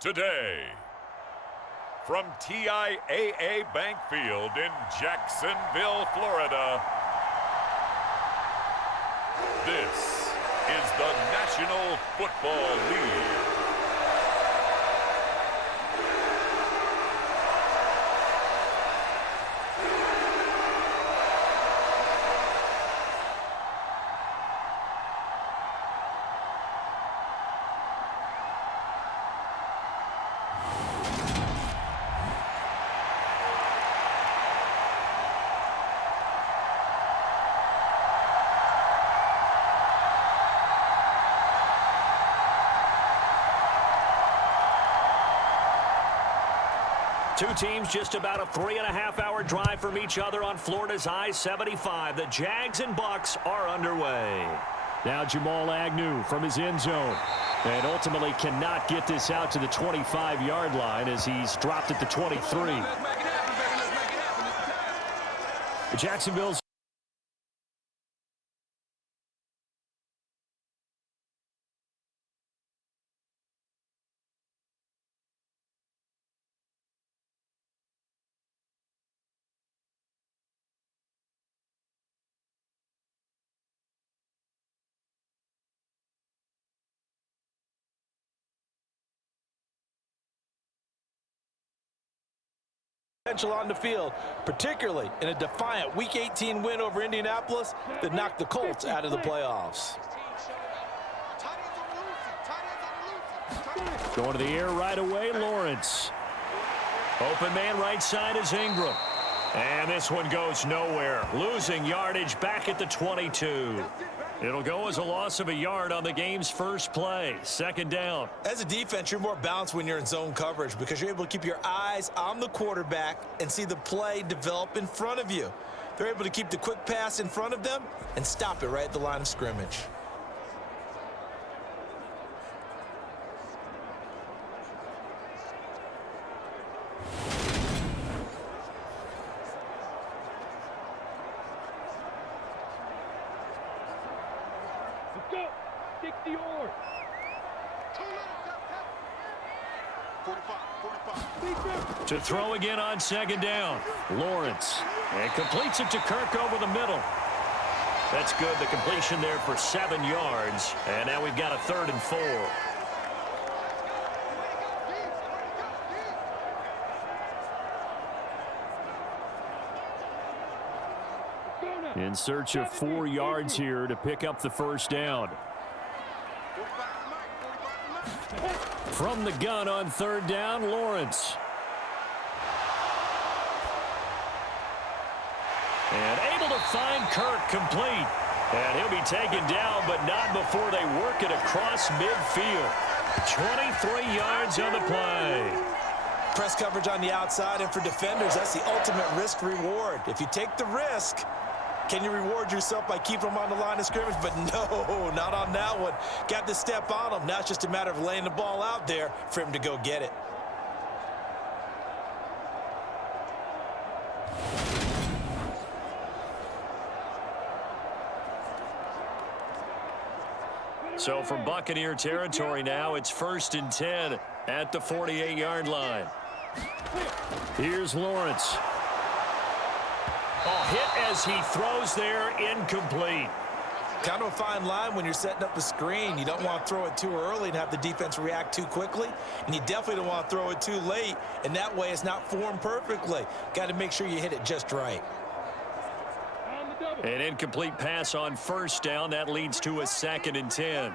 today. From TIAA Bank Field in Jacksonville, Florida, this is the National Football League. Two teams just about a 3.5-hour drive from each other on Florida's I-75. The Jags and Bucks are underway. Now Jamal Agnew from his end zone. And ultimately cannot get this out to the 25-yard line as he's dropped at the 23. The Jacksonville's on the field, particularly in a defiant Week 18 win over Indianapolis that knocked the Colts out of the playoffs. going to the air right away, Lawrence. Open man right side is Ingram. And this one goes nowhere. Losing yardage back at the 22. It'll go as a loss of a yard on the game's first play. Second down. As a defense, you're more balanced when you're in zone coverage because you're able to keep your eyes on the quarterback and see the play develop in front of you. They're able to keep the quick pass in front of them and stop it right at the line of scrimmage. To throw again on second down. Lawrence. And completes it to Kirk over the middle. That's good. The completion there for 7 yards. And now we've got a 3rd and 4. In search of 4 yards here to pick up the first down. From the gun on 3rd down, Lawrence. And able to find Kirk complete. And he'll be taken down, but not before they work it across midfield. 23 yards on the play. Press coverage on the outside, and for defenders, that's the ultimate risk reward. If you take the risk, can you reward yourself by keeping them on the line of scrimmage? But no, not on that one. Got to step on him. Now it's just a matter of laying the ball out there for him to go get it. So from Buccaneer territory now, it's 1st and 10 at the 48-yard line. Here's Lawrence. Oh, hit as he throws there, incomplete. Kind of a fine line when you're setting up a screen. You don't want to throw it too early and have the defense react too quickly. And you definitely don't want to throw it too late. And that way it's not formed perfectly. Got to make sure you hit it just right. An incomplete pass on 1st down. That leads to a 2nd and 10.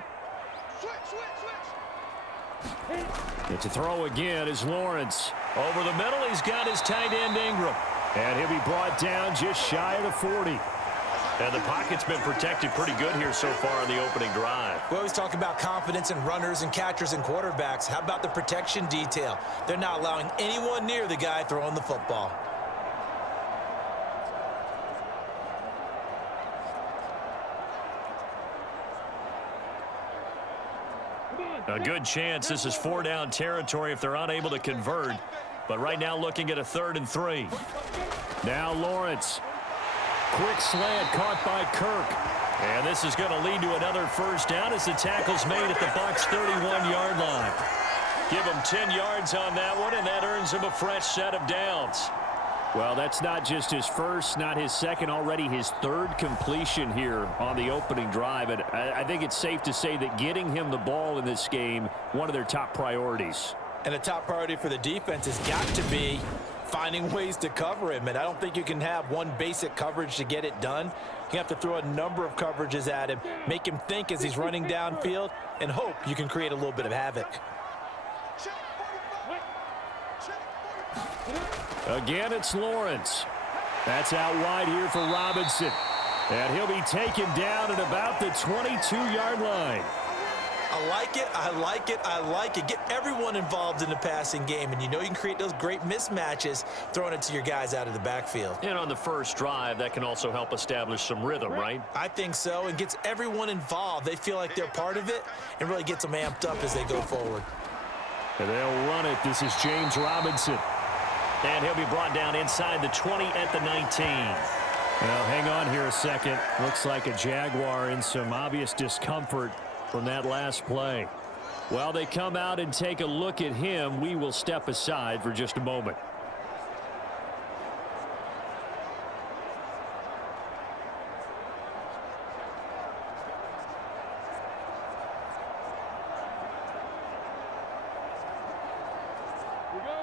And to throw again is Lawrence. Over the middle, he's got his tight end Ingram. And he'll be brought down just shy of the 40. And the pocket's been protected pretty good here so far on the opening drive. We always talk about confidence in runners and catchers and quarterbacks. How about the protection detail? They're not allowing anyone near the guy throwing the football. A good chance this is 4-down territory if they're unable to convert. But right now looking at a 3rd and 3. Now Lawrence. Quick slant caught by Kirk. And this is going to lead to another 1st down as the tackle's made at the Bucs' 31-yard line. Give him 10 yards on that one, and that earns him a fresh set of downs. Well, that's not just his first, not his second, already his third completion here on the opening drive. And I think it's safe to say that getting him the ball in this game, one of their top priorities. And a top priority for the defense has got to be finding ways to cover him. And I don't think you can have one basic coverage to get it done. You have to throw a number of coverages at him, make him think as he's running downfield, and hope you can create a little bit of havoc. Again, it's Lawrence. That's out wide here for Robinson. And he'll be taken down at about the 22-yard line. I like it, I like it, I like it. Get everyone involved in the passing game, and you know you can create those great mismatches throwing it to your guys out of the backfield. And on the first drive, that can also help establish some rhythm, right? I think so, and gets everyone involved. They feel like they're part of it, and really gets them amped up as they go forward. And they'll run it. This is James Robinson. And he'll be brought down inside the 20 at the 19. Now, hang on here a second. Looks like a Jaguar in some obvious discomfort from that last play. While they come out and take a look at him, we will step aside for just a moment.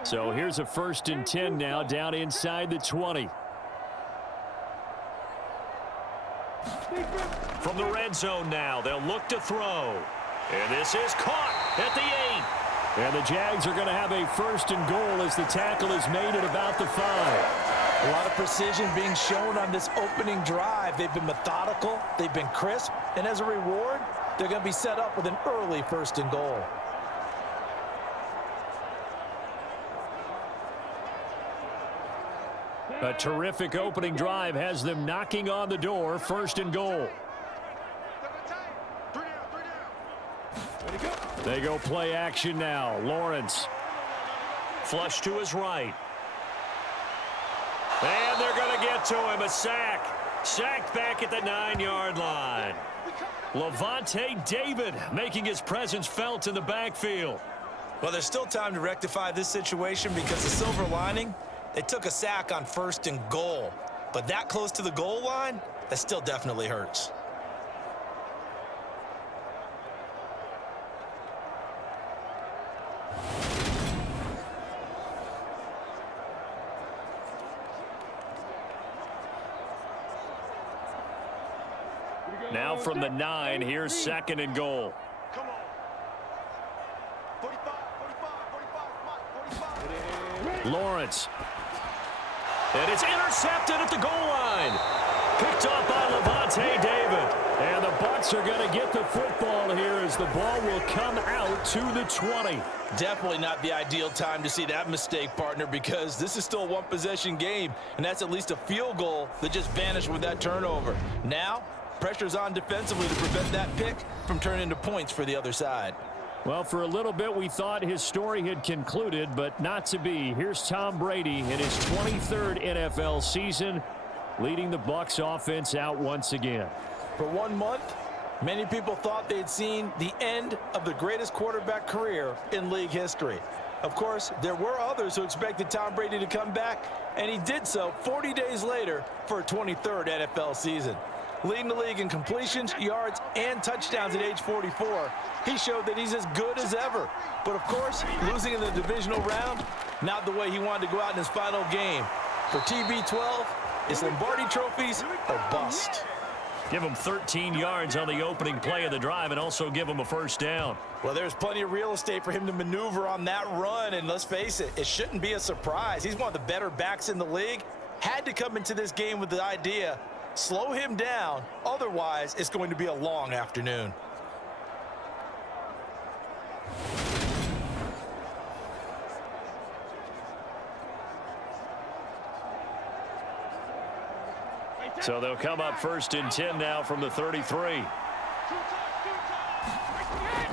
So here's a 1st and 10 now, down inside the 20. From the red zone now, they'll look to throw. And this is caught at the 8. And the Jags are going to have a 1st and goal as the tackle is made at about the 5. A lot of precision being shown on this opening drive. They've been methodical, they've been crisp, and as a reward, they're going to be set up with an early 1st and goal. A terrific opening drive has them knocking on the door. 1st and goal. They go play action now. Lawrence. Flush to his right. And they're going to get to him. A sack. Sacked back at the 9-yard line. Levante David making his presence felt in the backfield. Well, there's still time to rectify this situation because the silver lining, they took a sack on 1st and goal. But that close to the goal line, that still definitely hurts. Now from the 9, here's 2nd and goal. Come on. 45, 45, 45. Lawrence. And it's intercepted at the goal line. Picked up by Levante David. And the Bucs are going to get the football here as the ball will come out to the 20. Definitely not the ideal time to see that mistake, partner, because this is still a one-possession game, and that's at least a field goal that just vanished with that turnover. Now, pressure's on defensively to prevent that pick from turning into points for the other side. Well, for a little bit, we thought his story had concluded, but not to be. Here's Tom Brady in his 23rd NFL season, leading the Bucs offense out once again. For 1 month, many people thought they'd seen the end of the greatest quarterback career in league history. Of course, there were others who expected Tom Brady to come back, and he did so 40 days later for a 23rd NFL season. Leading the league in completions, yards, and touchdowns at age 44, he showed that he's as good as ever. But of course, losing in the divisional round, not the way he wanted to go out in his final game. For TB12, it's Lombardi trophies or bust. Give him 13 yards on the opening play of the drive and also give him a 1st down. Well, there's plenty of real estate for him to maneuver on that run, and let's face it, it shouldn't be a surprise. He's one of the better backs in the league. Had to come into this game with the idea, slow him down, otherwise it's going to be a long afternoon. So they'll come up 1st and 10 now from the 33.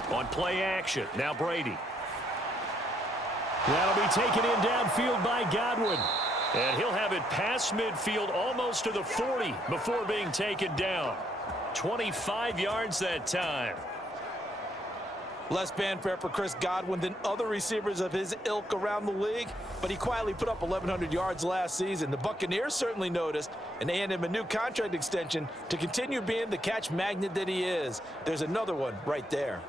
On play action, now Brady. That'll be taken in downfield by Godwin. And he'll have it past midfield almost to the 40 before being taken down. 25 yards that time. Less fanfare for Chris Godwin than other receivers of his ilk around the league, but he quietly put up 1,100 yards last season. The Buccaneers certainly noticed and handed him a new contract extension to continue being the catch magnet that he is. There's another one right there.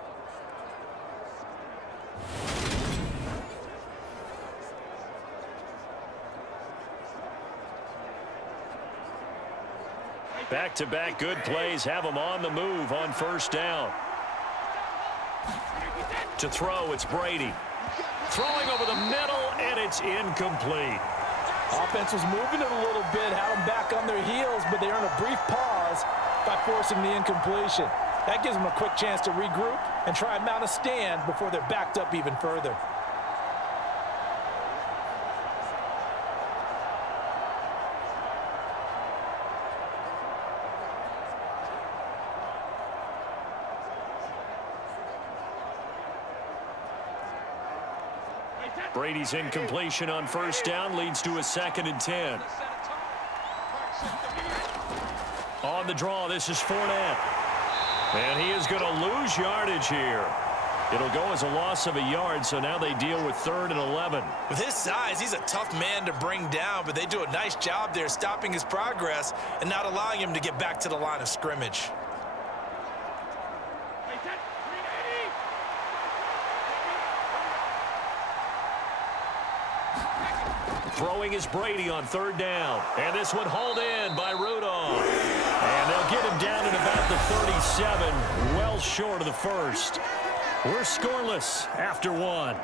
Back-to-back good plays have him on the move on first down. To throw, it's Brady. Throwing over the middle, and it's incomplete. Offense was moving it a little bit, had them back on their heels, but they earned a brief pause by forcing the incompletion. That gives them a quick chance to regroup and try and mount a stand before they're backed up even further. Brady's incompletion on first down leads to a 2nd and 10. On the draw, this is Fournette. And he is going to lose yardage here. It'll go as a loss of a yard, so now they deal with 3rd and 11. With his size, he's a tough man to bring down, but they do a nice job there stopping his progress and not allowing him to get back to the line of scrimmage. Throwing is Brady on 3rd down. And this one hauled in by Rudolph. And they'll get him down at about the 37, well short of the first. We're scoreless after 1.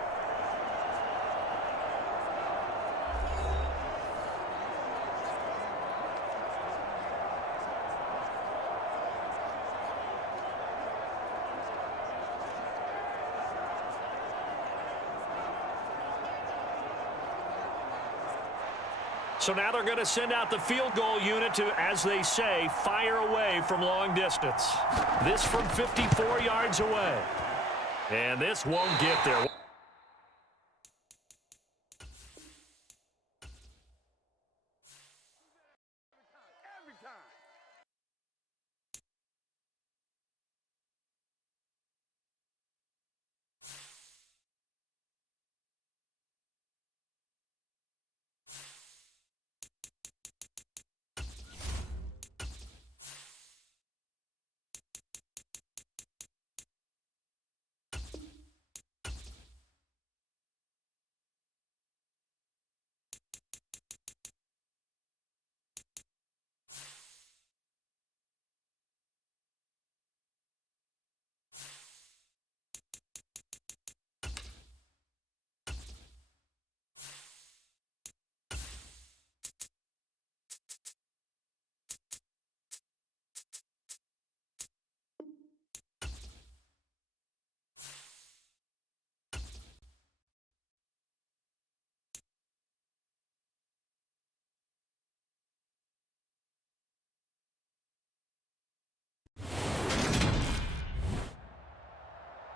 So now they're going to send out the field goal unit to, as they say, fire away from long distance. This from 54 yards away. And this won't get there.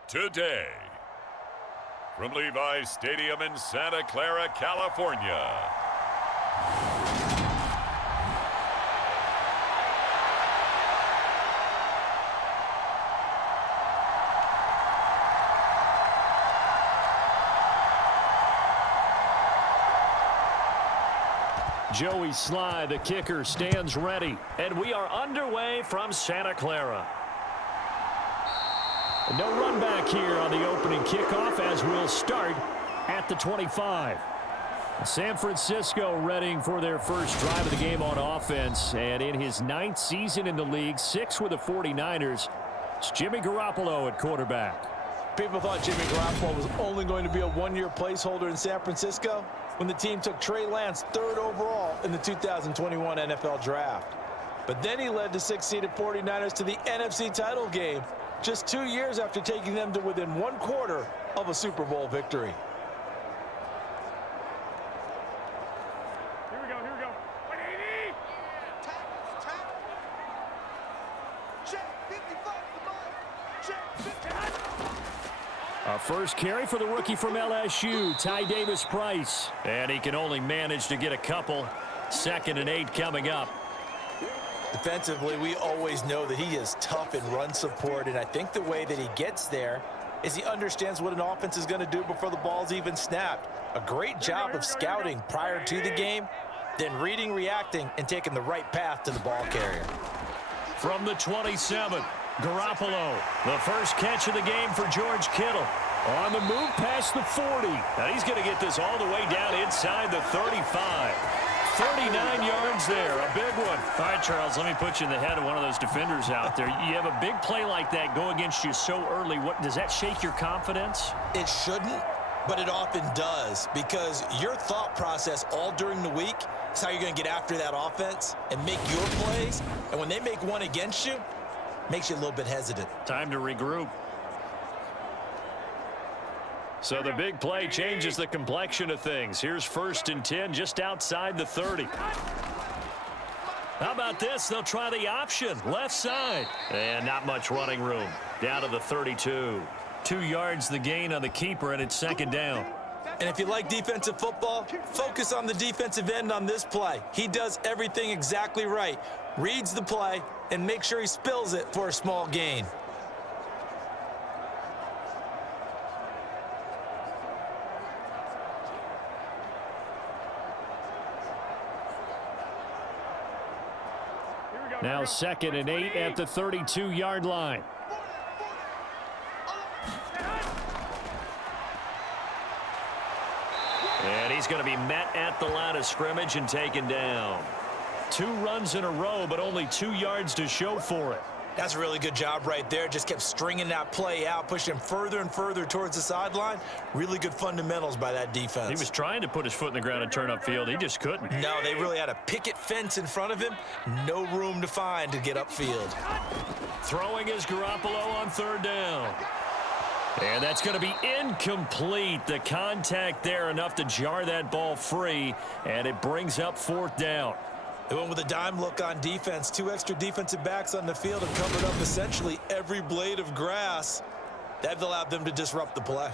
Today, from Levi's Stadium in Santa Clara, California. Joey Sly, the kicker, stands ready. And we are underway from Santa Clara. No run back here on the opening kickoff as we'll start at the 25. San Francisco readying for their first drive of the game on offense. And in his 9th season in the league, 6th with the 49ers, it's Jimmy Garoppolo at quarterback. People thought Jimmy Garoppolo was only going to be a one-year placeholder in San Francisco when the team took Trey Lance 3rd overall in the 2021 NFL Draft. But then he led the 6th-seeded 49ers to the NFC title game, just 2 years after taking them to within 1/4 of a Super Bowl victory. Here we go. 180! Check 55 the ball. Check 55. A first carry for the rookie from LSU, Ty Davis-Price. And he can only manage to get a couple. 2nd and 8 coming up. Defensively, we always know that he is tough in run support, and I think the way that he gets there is he understands what an offense is going to do before the ball's even snapped. A great job of scouting prior to the game, then reading, reacting, and taking the right path to the ball carrier. From the 27, Garoppolo, the first catch of the game for George Kittle. On the move past the 40. Now he's going to get this all the way down inside the 35. 39 yards there, a big one. All right, Charles, let me put you in the head of one of those defenders out there. You have a big play like that go against you so early. What does that shake your confidence? It shouldn't, but it often does, because your thought process all during the week is how you're going to get after that offense and make your plays. And when they make one against you, makes you a little bit hesitant. Time to regroup. So the big play changes the complexion of things. Here's 1st and 10 just outside the 30. How about this? They'll try the option, left side. And not much running room. Down to the 32. 2 yards the gain on the keeper, and it's 2nd down. And if you like defensive football, focus on the defensive end on this play. He does everything exactly right. Reads the play and makes sure he spills it for a small gain. Now 2nd and 8 at the 32-yard line. And he's going to be met at the line of scrimmage and taken down. 2 runs in a row, but only 2 yards to show for it. That's a really good job right there. Just kept stringing that play out, pushing him further and further towards the sideline. Really good fundamentals by that defense. He was trying to put his foot in the ground and turn upfield. He just couldn't. No, they really had a picket fence in front of him. No room to find to get upfield. Throwing is Garoppolo on 3rd down. And that's going to be incomplete. The contact there enough to jar that ball free, and it brings up 4th down. They went with a dime look on defense. 2 extra defensive backs on the field and covered up essentially every blade of grass. That allowed them to disrupt the play.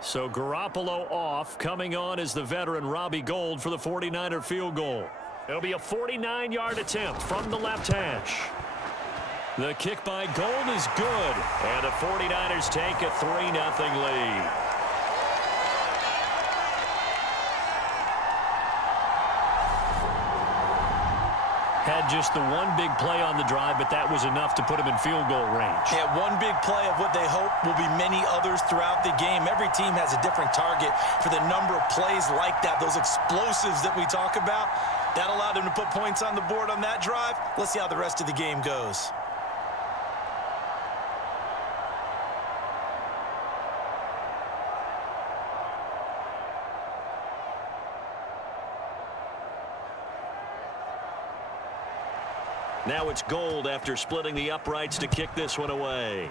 So Garoppolo off. Coming on is the veteran Robbie Gould for the 49er field goal. It'll be a 49-yard attempt from the left hash. The kick by Gould is good, and the 49ers take a 3-0 lead. Had just the one big play on the drive, but that was enough to put him in field goal range. Yeah, one big play of what they hope will be many others throughout the game. Every team has a different target for the number of plays like that, those explosives that we talk about. That allowed them to put points on the board on that drive. Let's see how the rest of the game goes. Now it's Gould after splitting the uprights to kick this one away.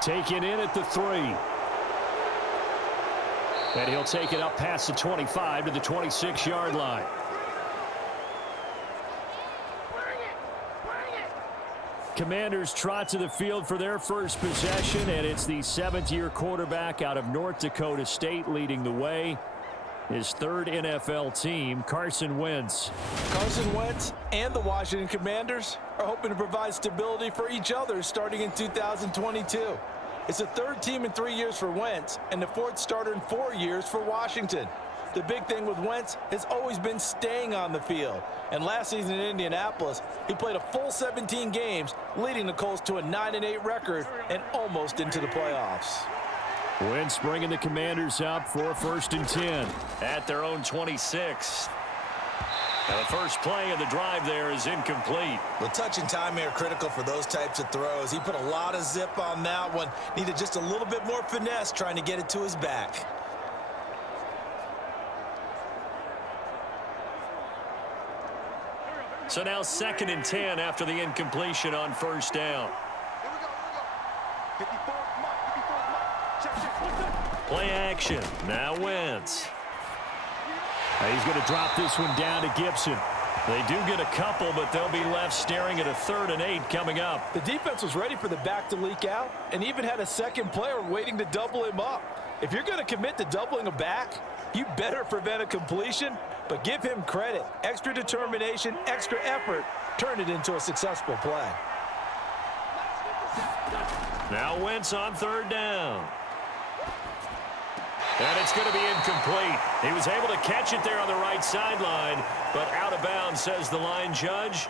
Taken in at the 3. And he'll take it up past the 25 to the 26-yard line. Commanders trot to the field for their first possession, and it's the 7th-year quarterback out of North Dakota State leading the way. His 3rd NFL team, Carson Wentz. Carson Wentz and the Washington Commanders are hoping to provide stability for each other starting in 2022. It's the 3rd team in 3 years for Wentz and the 4th starter in 4 years for Washington. The big thing with Wentz has always been staying on the field. And last season in Indianapolis, he played a full 17 games, leading the Colts to a 9-8 record and almost into the playoffs. Wentz bringing the Commanders up for 1st and 10 at their own 26. Now the first play of the drive there is incomplete. The touch and timing are critical for those types of throws. He put a lot of zip on that one. Needed just a little bit more finesse trying to get it to his back. So now 2nd and 10 after the incompletion on 1st down. Here we go. 54, come on. 54, come on. Check. Play action. Now Wentz. He's going to drop this one down to Gibson. They do get a couple, but they'll be left staring at a 3rd and 8 coming up. The defense was ready for the back to leak out and even had a second player waiting to double him up. If you're going to commit to doubling a back, you better prevent a completion, but give him credit. Extra determination, extra effort, turn it into a successful play. Now Wentz on 3rd down. And it's going to be incomplete. He was able to catch it there on the right sideline, but out of bounds, says the line judge.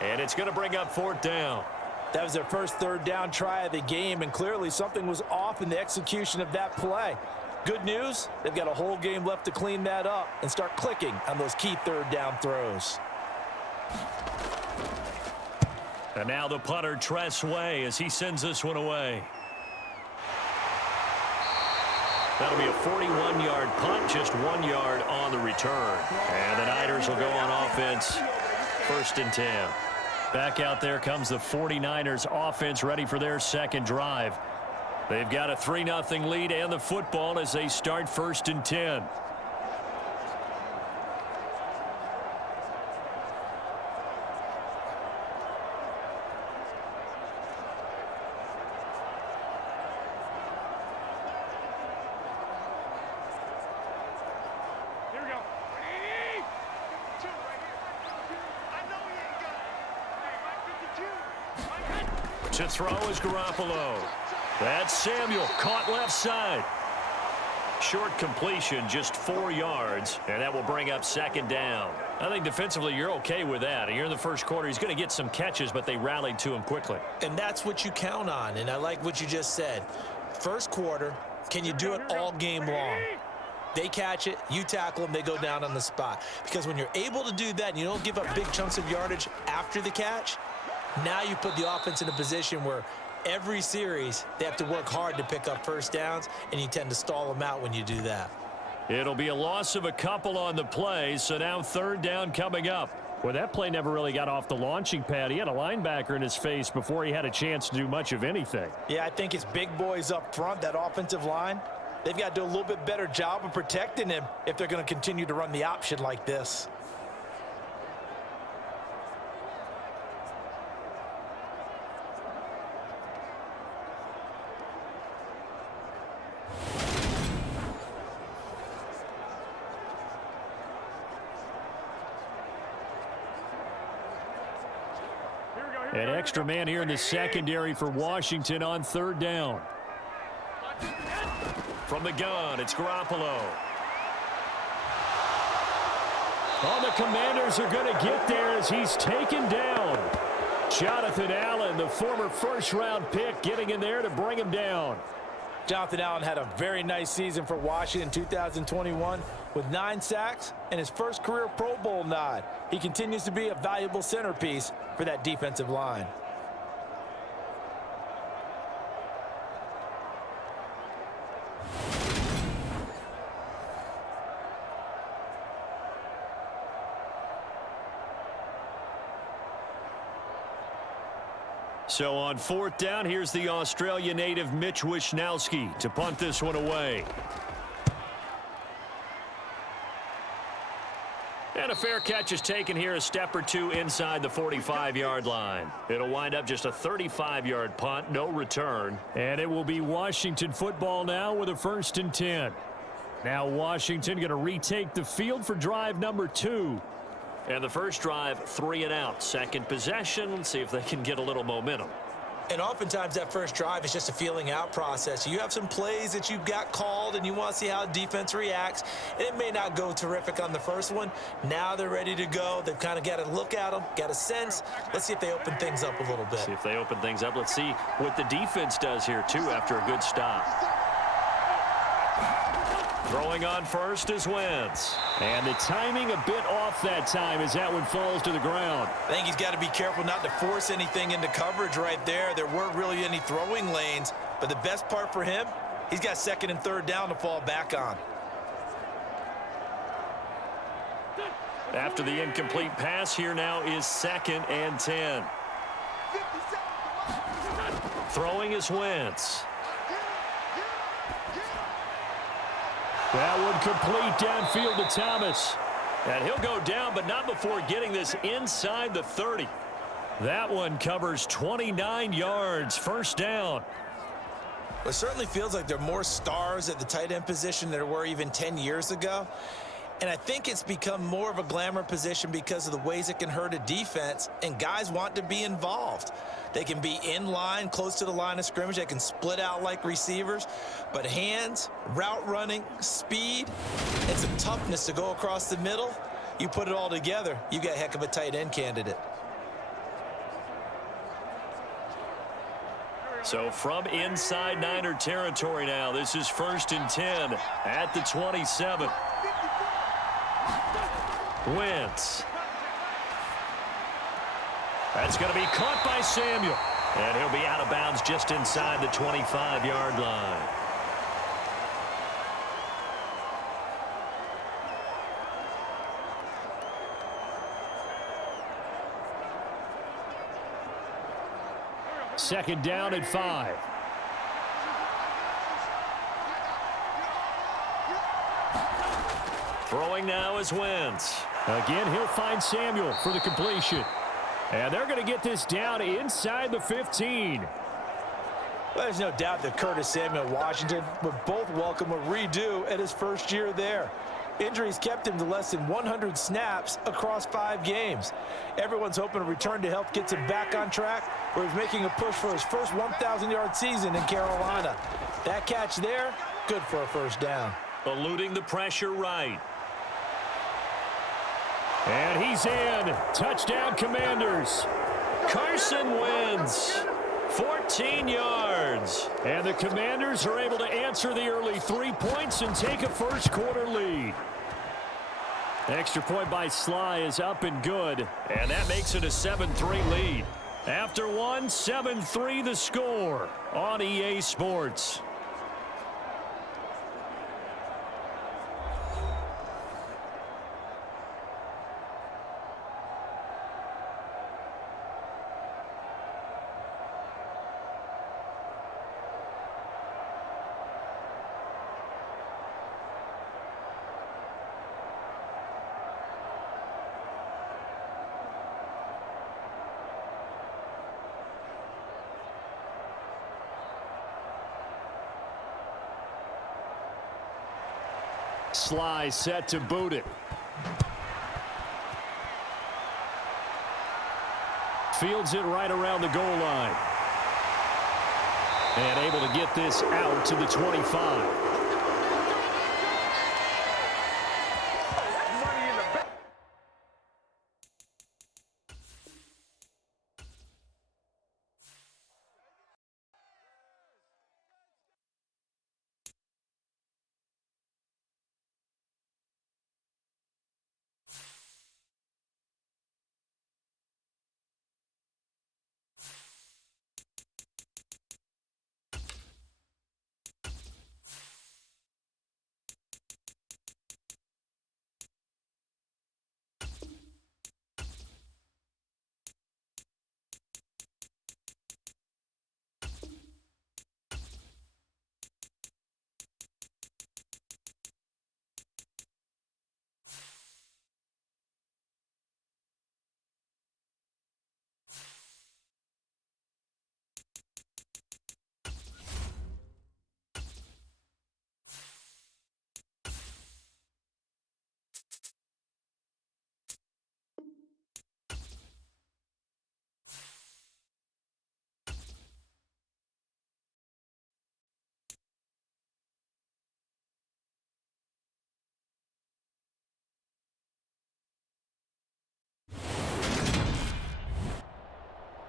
And it's going to bring up 4th down. That was their first 3rd down try of the game, and clearly something was off in the execution of that play. Good news, they've got a whole game left to clean that up and start clicking on those key 3rd down throws. And now the punter, Tress Way, as he sends this one away. That'll be a 41-yard punt, just 1 yard on the return. And the Niners will go on offense, 1st and 10. Back out there comes the 49ers offense ready for their second drive. They've got a 3-0 lead and the football as they start 1st and 10. To throw is Garoppolo. That's Samuel, caught left side. Short completion, just 4 yards, and that will bring up 2nd down. I think defensively you're okay with that. Here in the first quarter, he's going to get some catches, but they rallied to him quickly. And that's what you count on, and I like what you just said. First quarter, can you do it all game long? They catch it, you tackle them, they go down on the spot. Because when you're able to do that and you don't give up big chunks of yardage after the catch, now you put the offense in a position where every series they have to work hard to pick up 1st downs, and you tend to stall them out when you do that. It'll be a loss of a couple on the play, so now 3rd down coming up. Well, that play never really got off the launching pad. He had a linebacker in his face before he had a chance to do much of anything. Yeah, I think it's big boys up front, that offensive line. They've got to do a little bit better job of protecting him if they're going to continue to run the option like this. An extra man here in the secondary for Washington on 3rd down. From the gun, it's Garoppolo. Oh, the Commanders are going to get there as he's taken down. Jonathan Allen, the former 1st-round pick, getting in there to bring him down. Jonathan Allen had a very nice season for Washington in 2021 with 9 sacks and his first career Pro Bowl nod. He continues to be a valuable centerpiece for that defensive line. So on 4th down, here's the Australia native Mitch Wishnowsky to punt this one away. And a fair catch is taken here, a step or two inside the 45-yard line. It'll wind up just a 35-yard punt, no return. And it will be Washington football now with a 1st and 10. Now Washington going to retake the field for drive number 2. And the first drive, 3 and out. Second possession, let's see if they can get a little momentum. And oftentimes that first drive is just a feeling out process. You have some plays that you've got called and you want to see how defense reacts. It may not go terrific on the first one. Now they're ready to go. They've kind of got to look at them, got a sense. Let's see if they open things up a little bit. See if they open things up. Let's see what the defense does here, too, after a good stop. Throwing on first is Wentz. And the timing a bit off that time as that one falls to the ground. I think he's got to be careful not to force anything into coverage right there. There weren't really any throwing lanes, but the best part for him, he's got 2nd and 3rd down to fall back on. After the incomplete pass, here now is 2nd and 10. Throwing is Wentz. That one complete downfield to Thomas. And he'll go down, but not before getting this inside the 30. That one covers 29 yards. First down. It certainly feels like there are more stars at the tight end position than there were even 10 years ago. And I think it's become more of a glamour position because of the ways it can hurt a defense, and guys want to be involved. They can be in line, close to the line of scrimmage. They can split out like receivers. But hands, route running, speed, and some toughness to go across the middle, you put it all together, you got a heck of a tight end candidate. So from inside Niner territory now, this is 1st and 10 at the 27. Wentz. That's going to be caught by Samuel. And he'll be out of bounds just inside the 25-yard line. Second down and 5. Throwing now is Wentz. Again, he'll find Samuel for the completion. And they're going to get this down inside the 15. Well, there's no doubt that Curtis Samuel and Washington would both welcome a redo at his first year there. Injuries kept him to less than 100 snaps across 5 games. Everyone's hoping a return to health gets him back on track, where he's making a push for his first 1,000-yard season in Carolina. That catch there, good for a first down. Eluding the pressure right. And he's in. Touchdown, Commanders. Carson Wentz, 14 yards. And the Commanders are able to answer the early 3 points and take a first-quarter lead. Extra point by Sly is up and good, and that makes it a 7-3 lead. After one, 7-3 the score on EA Sports. Sly set to boot it. Fields it right around the goal line. And able to get this out to the 25.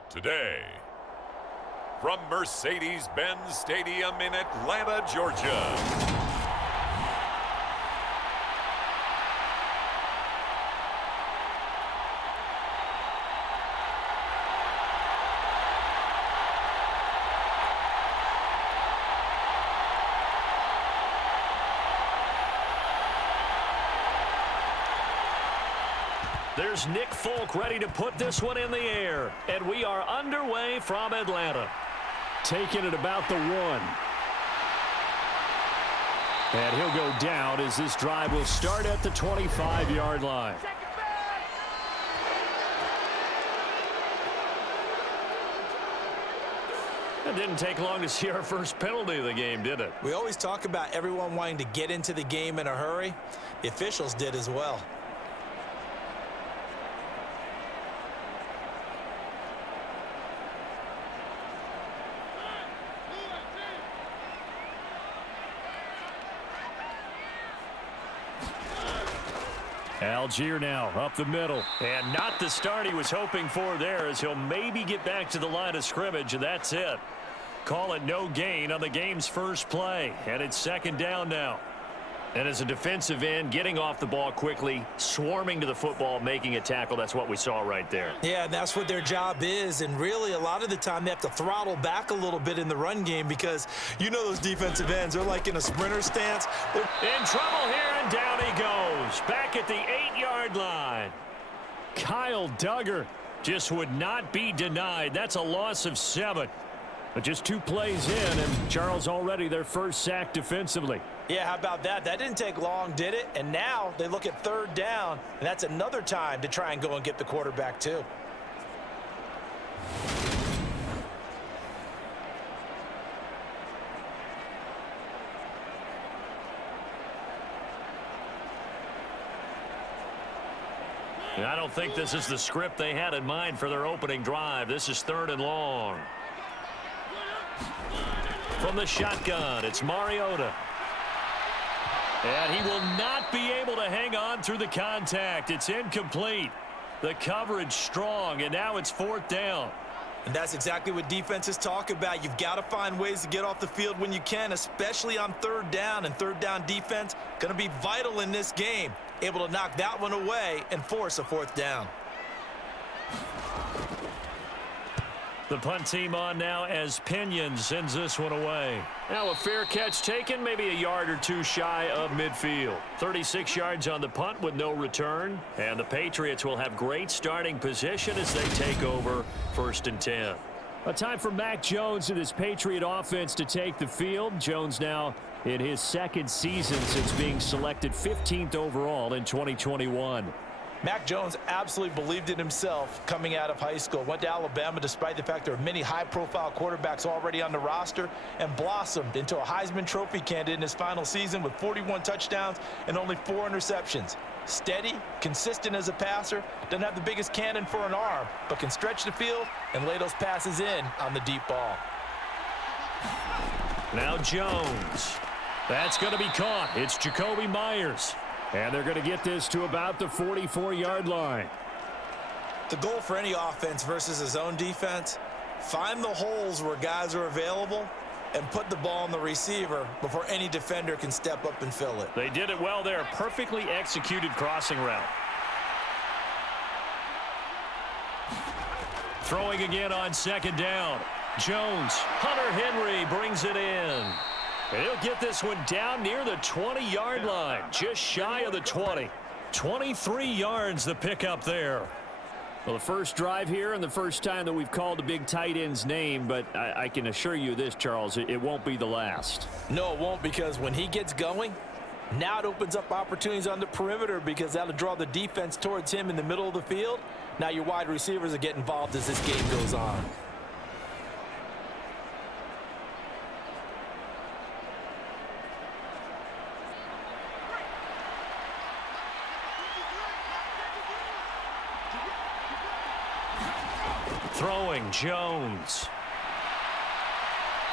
Today, from Mercedes-Benz Stadium in Atlanta, Georgia. There's Nick Folk ready to put this one in the air. And we are underway from Atlanta. Taking it about the 1. And he'll go down as this drive will start at the 25-yard line. It didn't take long to see our first penalty of the game, did it? We always talk about everyone wanting to get into the game in a hurry. The officials did as well. Algier now up the middle. And not the start he was hoping for there, as he'll maybe get back to the line of scrimmage, and that's it. Call it no gain on the game's first play. And it's second down now. And as a defensive end, getting off the ball quickly, swarming to the football, making a tackle, that's what we saw right there. Yeah, and that's what their job is. And really, a lot of the time, they have to throttle back a little bit in the run game because you know those defensive ends, they're like in a sprinter stance. They're in trouble here, and down he goes. Back at the 8-yard line. Kyle Duggar just would not be denied. That's a loss of 7. But just 2 plays in, and Charles already their first sack defensively. Yeah, how about that? That didn't take long, did it? And now they look at third down, and that's another time to try and go and get the quarterback too. And I don't think this is the script they had in mind for their opening drive. This is 3rd and long. From the shotgun, it's Mariota. And he will not be able to hang on through the contact. It's incomplete. The coverage strong, and now it's 4th down. And that's exactly what defenses talk about. You've got to find ways to get off the field when you can, especially on 3rd down. And 3rd down defense going to be vital in this game. Able to knock that one away and force a 4th down. The punt team on now as Pinion sends this one away. Now a fair catch taken, maybe a yard or 2 shy of midfield. 36 yards on the punt with no return. And the Patriots will have great starting position as they take over 1st and 10. A time for Mac Jones and his Patriot offense to take the field. Jones now in his 2nd season since being selected 15th overall in 2021. Mac Jones absolutely believed in himself coming out of high school. Went to Alabama despite the fact there are many high-profile quarterbacks already on the roster, and blossomed into a Heisman Trophy candidate in his final season with 41 touchdowns and only 4 interceptions. Steady, consistent as a passer, doesn't have the biggest cannon for an arm, but can stretch the field and lay those passes in on the deep ball. Now Jones. That's going to be caught. It's Jacoby Myers. And they're going to get this to about the 44-yard line. The goal for any offense versus his own defense, find the holes where guys are available and put the ball on the receiver before any defender can step up and fill it. They did it well there. Perfectly executed crossing route. Throwing again on 2nd down. Jones. Hunter Henry brings it in. And he'll get this one down near the 20-yard line, just shy of the 20. 23 yards the pickup there. Well, the first drive here and the first time that we've called the big tight end's name, but I can assure you this, Charles, it won't be the last. No, it won't, because when he gets going, now it opens up opportunities on the perimeter because that'll draw the defense towards him in the middle of the field. Now your wide receivers will get involved as this game goes on. Throwing, Jones.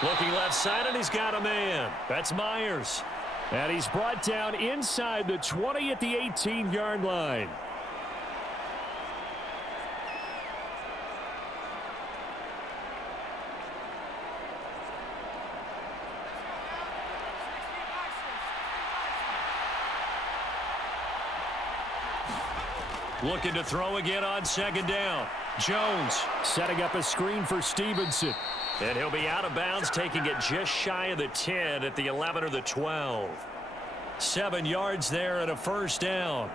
Looking left side, and he's got a man. That's Myers. And he's brought down inside the 20 at the 18-yard line. Looking to throw again on 2nd down. Jones setting up a screen for Stevenson. And he'll be out of bounds, taking it just shy of the 10 at the 11 or the 12. 7 yards there and a 1st down.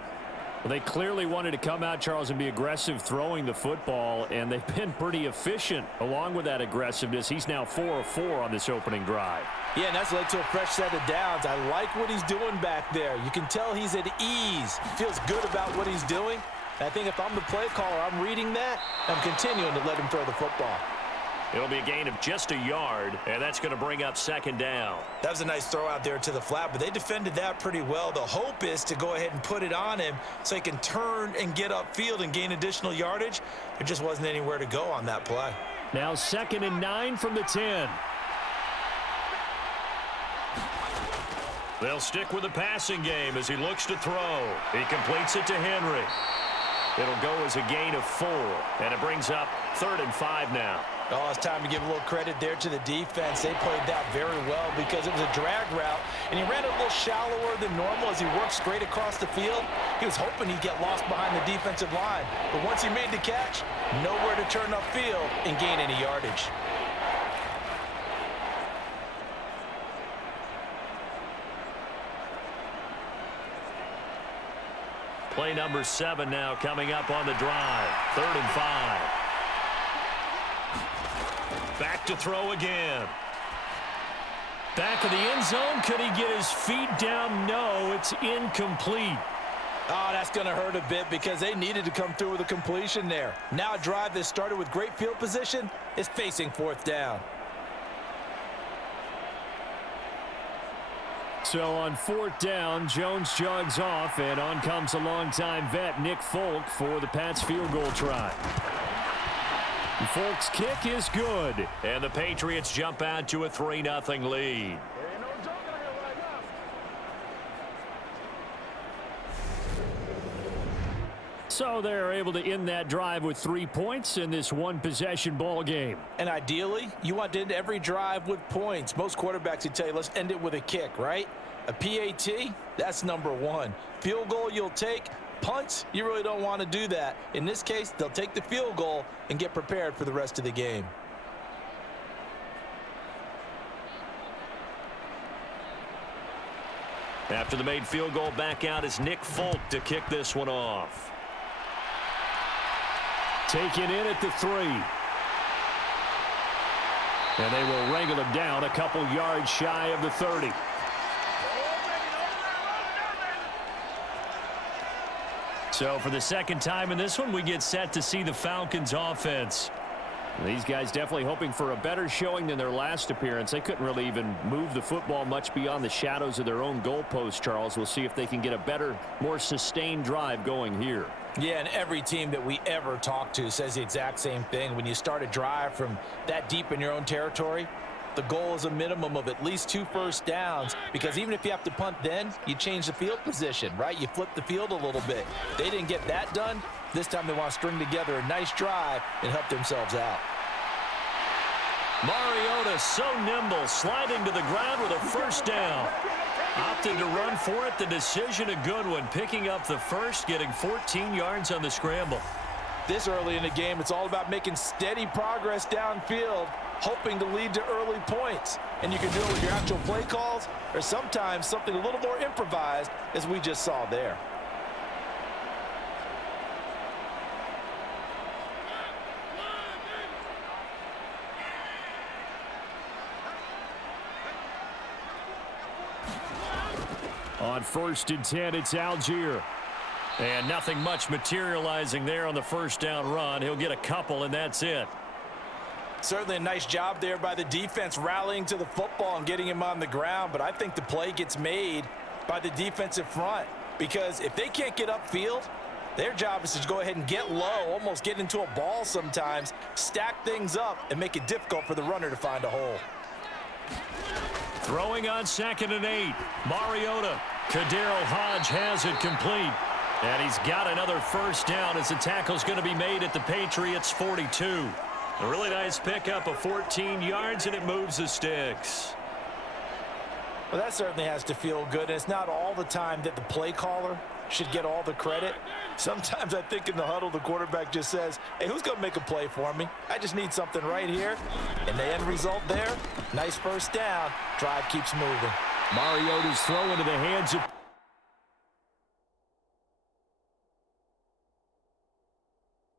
Well, they clearly wanted to come out, Charles, and be aggressive throwing the football, and they've been pretty efficient along with that aggressiveness. He's now 4 of 4 on this opening drive. Yeah, and that's led to a fresh set of downs. I like what he's doing back there. You can tell he's at ease. Feels good about what he's doing. And I think if I'm the play caller, I'm reading that. I'm continuing to let him throw the football. It'll be a gain of just a yard, and that's going to bring up second down. That was a nice throw out there to the flat, but they defended that pretty well. The hope is to go ahead and put it on him so he can turn and get upfield and gain additional yardage. There just wasn't anywhere to go on that play. Now 2nd and 9 from the 10. They'll stick with the passing game as he looks to throw. He completes it to Henry. It'll go as a gain of 4, and it brings up 3rd and 5 now. Oh, it's time to give a little credit there to the defense. They played that very well because it was a drag route, and he ran it a little shallower than normal as he worked straight across the field. He was hoping he'd get lost behind the defensive line, but once he made the catch, nowhere to turn upfield and gain any yardage. Play number 7 now coming up on the drive. 3rd and 5. Back to throw again. Back of the end zone. Could he get his feet down? No, it's incomplete. Oh, that's going to hurt a bit because they needed to come through with a completion there. Now a drive that started with great field position is facing 4th down. So on 4th down, Jones jogs off, and on comes a longtime vet, Nick Folk, for the Pats field goal try. Folk's kick is good, and the Patriots jump out to a 3-0 lead. So they're able to end that drive with 3 points in this one-possession ball game. And ideally, you want to end every drive with points. Most quarterbacks would tell you, let's end it with a kick, right? A PAT, that's number 1. Field goal you'll take. Punts, you really don't want to do that. In this case, they'll take the field goal and get prepared for the rest of the game. After the made field goal, back out is Nick Folk to kick this one off. Taken in at the 3. And they will wrangle him down a couple yards shy of the 30. So for the 2nd time in this one, we get set to see the Falcons offense. These guys definitely hoping for a better showing than their last appearance. They couldn't really even move the football much beyond the shadows of their own goalpost, Charles. We'll see if they can get a better, more sustained drive going here. Yeah, and every team that we ever talk to says the exact same thing. When you start a drive from that deep in your own territory, the goal is a minimum of at least 2 first downs, because even if you have to punt then, you change the field position, right? You flip the field a little bit. They didn't get that done. This time they want to string together a nice drive and help themselves out. Mariota so nimble, sliding to the ground with a first down. Opted to run for it. The decision a good one. Picking up the first, getting 14 yards on the scramble. This early in the game, it's all about making steady progress downfield, hoping to lead to early points. And you can do it with your actual play calls or sometimes something a little more improvised, as we just saw there. On 1st and 10, it's Algier. And nothing much materializing there on the first down run. He'll get a couple, and that's it. Certainly a nice job there by the defense, rallying to the football and getting him on the ground. But I think the play gets made by the defensive front, because if they can't get upfield, their job is to go ahead and get low, almost get into a ball sometimes, stack things up, and make it difficult for the runner to find a hole. Throwing on 2nd and 8. Mariota. Kaderl Hodge has it complete. And he's got another first down as the tackle's going to be made at the Patriots' 42. A really nice pickup of 14 yards, and it moves the sticks. Well, that certainly has to feel good. And it's not all the time that the play caller should get all the credit. Sometimes I think in the huddle, the quarterback just says, hey, who's going to make a play for me? I just need something right here. And the end result there, nice first down. Drive keeps moving. Mariota's throw into the hands of